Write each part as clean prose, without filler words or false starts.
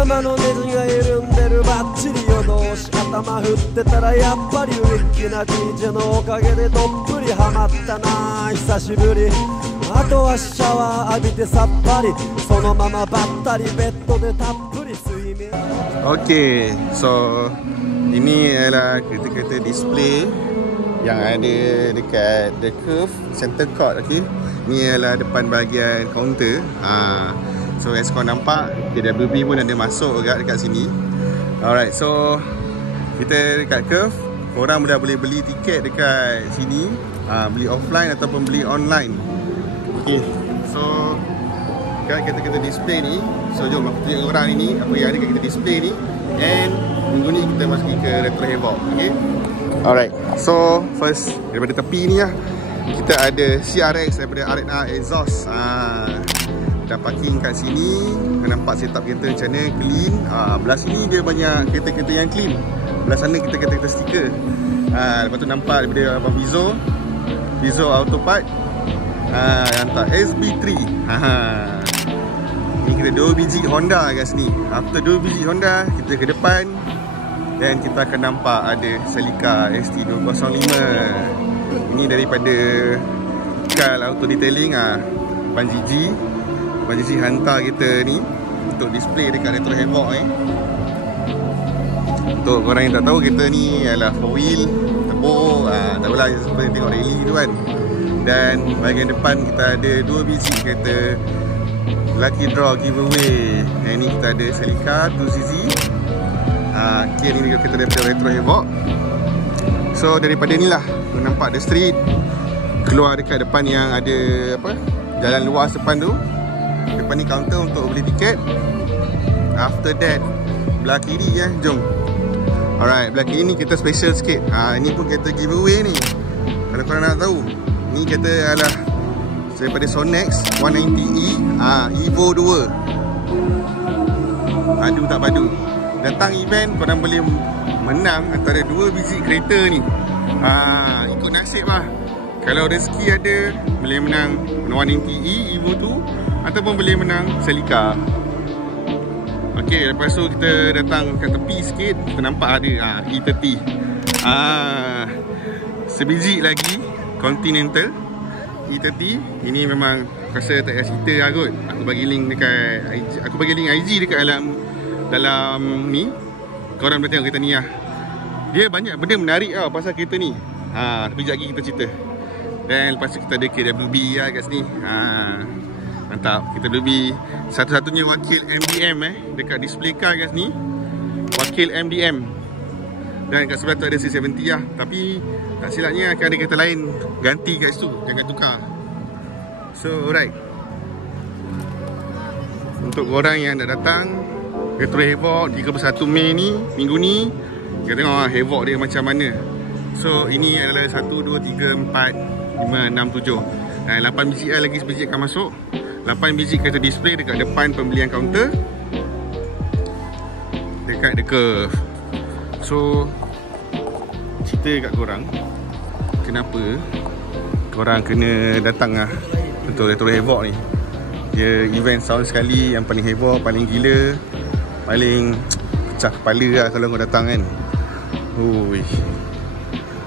頭のネジが緩んでるバッチリ夜通し頭振ってたらやっぱりウィッキーな DJ のおかげでどっぷりハマったな久しぶり。あとはシャワー浴びてさっぱりそのままばったりベッドでたっぷり睡眠。 Okay, so ini adalah kereta-kereta display yang ada dekat The Curve Center Court. Okay, ni adalah depan bahagian kaunter. So as kau nampak, KWB pun ada masuk juga dekat sini. Alright, so kita dekat Curve, korang boleh beli tiket dekat sini, beli offline ataupun beli online. Okay, so kat kereta-kereta display ni, so jom aku tunjuk korang ini apa yang ada kat kereta display ni. And minggu ni kita masuk ke Retro Havoc. Okay, alright, so first daripada tepi ni lah, kita ada CRX daripada R&R Exhaust. Dah parking kat sini, nampak setup kereta macam mana, clean. Belah sini dia banyak kereta-kereta yang clean, belah sana kita kereta-kereta stiker. Lepas tu nampak daripada Abang Vizo Autopart, hantar SB3. Ni kita 2 biji Honda kat sini. After 2 biji Honda, kita ke depan dan kita akan nampak ada Celica ST205. Ini daripada Kal Auto Detailing, Abang Gigi hantar kita ni untuk display dekat Retro Havoc ni. Untuk korang yang tak tahu, kereta ni adalah 4 wheel turbo, tak apalah seperti tengok rally tu kan. Dan bahagian depan kita ada 2 biji kereta lucky draw giveaway. Yang ni kita ada Celica 2cc. Okay, ni juga kereta daripada Retro Havoc. So daripada ni lah nampak the street, keluar dekat depan yang ada apa, jalan luas depan tu. Depan ni kaunter untuk beli tiket. After that, belah kiri jom. Alright, belah kiri ni kita special sikit. Ini pun kereta giveaway ni. Kalau korang nak tahu, ni kereta adalah daripada Sonex 190E Evo 2. Padu tak padu. Datang event korang boleh menang antara 2 biji kereta ni. Ikut nasib lah. Kalau rezeki ada, boleh menang 190E Evo 2 ataupun boleh menang Celica. Ok, lepas tu kita datang kat tepi sikit, kita nampak ada E30. Sebiji lagi Continental E30. Ini memang rasa tak payah cerita lah kot. Aku bagi link dekat IG, aku bagi link IG dekat dalam ni. Korang boleh tengok kereta ni lah. Dia banyak benda menarik tau pasal kereta ni. Tapi sekejap lagi kita cerita. Dan lepas tu kita ada KWB lah kat sini. Mantap, kita lebih satu-satunya wakil MDM dekat display car kat sini. Wakil MDM. Dan kat sebelah tu ada C70 lah. Tapi tak silapnya akan ada kereta lain ganti kat situ, jangan tukar. So alright, untuk korang yang nak datang Retro Havoc 31 Mei ni, minggu ni, kita tengok Havoc dia macam mana. So ini adalah 1, 2, 3, 4, 5, 6, 7 8 biji lagi sebiji akan masuk. 8 biji kereta display dekat depan pembelian kaunter dekat The Curve. So cerita kat korang, kenapa korang kena datang untuk Retro Havoc ni. Dia event setahun sekali, yang paling havoc, paling gila, paling pecah kepala lah kalau kau datang kan.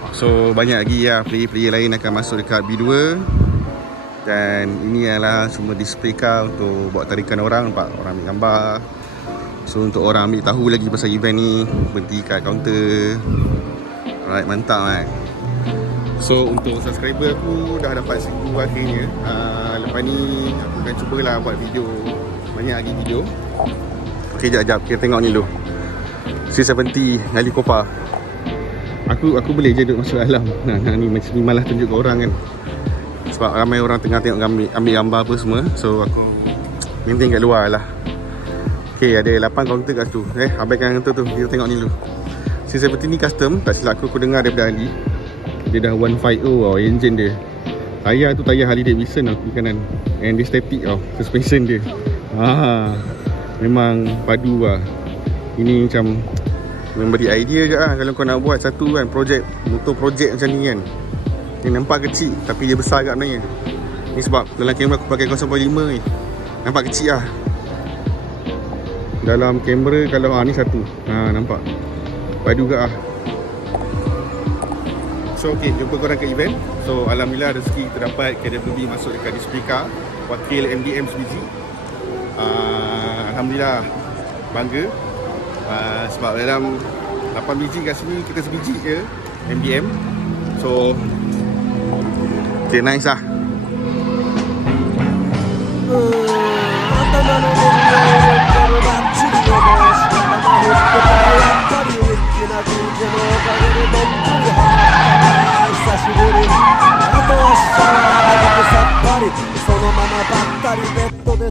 So banyak lagi player-player lain akan masuk dekat B2. Dan ini adalah semua display car untuk buat tarikan orang, nampak orang ambil gambar. So untuk orang ambil tahu lagi pasal event ni, berhenti kat kaunter. Alright, mantap kan. So untuk subscriber aku dah dapat 1000 akhirnya. Lepas ni aku akan cubalah buat video, banyak lagi video. Ok, jap kita tengok ni dulu. C70 Ngali Copa. Aku boleh je duduk masuk dalam. Ni macam ni malah tunjuk ke orang kan, sebab ramai orang tengah tengok ambil gambar apa semua. So aku maintain kat luar lah. Ok, ada 8 kaunter kat situ. Abaikan kaunter tu, kita tengok ni dulu. C70 ni custom, tak silap aku dengar daripada Ali. Dia dah 150 engine dia. Tayar tu tayar Harley Davidson kiri kanan. And dia static suspension dia. Memang padu lah. Ini macam memberi idea je kalau kau nak buat satu kan motor projek macam ni kan. Dia nampak kecil tapi dia besar kat sebenarnya. Ni sebab dalam kamera aku pakai 0.5 ni, nampak kecil lah. dalam kamera kalau ni satu. Nampak. Padu juga ah. So okay, jumpa korang ke event. So alhamdulillah rezeki kita dapat KWB masuk dekat display car wakil MDM sebiji. Alhamdulillah bangga. Sebab dalam 8 biji kat sini kita sebiji je MDM. So okay, nice lah.